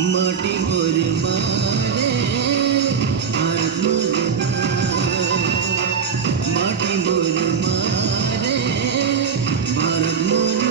माटी मोर मारे भारत मोर माटी मोर मारे भारत मोर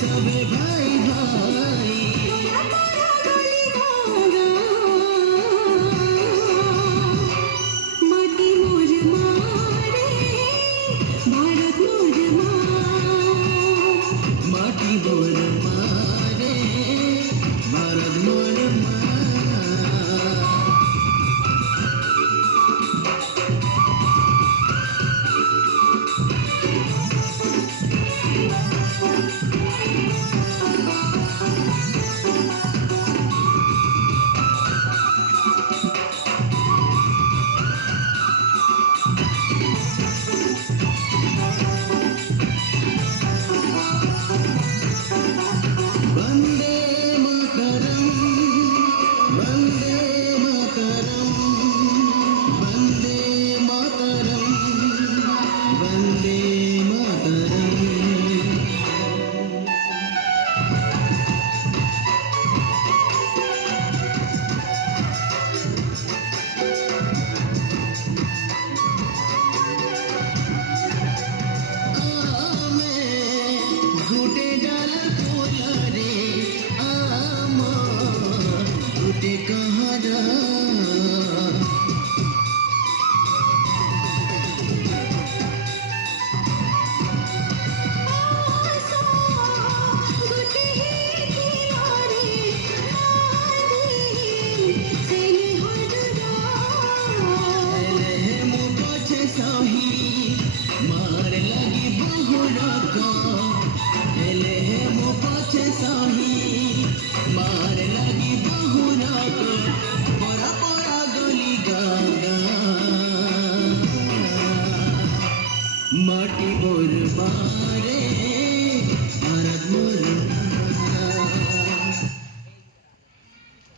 सबे भाई भाई माटी मोर मारे भारत मोर माटी मोर मारे भारत मोर वंदे मातरम वंदे मातरम वंदे मातरम वंदे मातरम घुटे डाल कोला रे आमा घुटे कहाँ जा मार लगी बहुरा का हेले मो पाछे साही मार लगी बहुरा का पोरा पोरा गली गागा माटी मोर मारे भारत मोर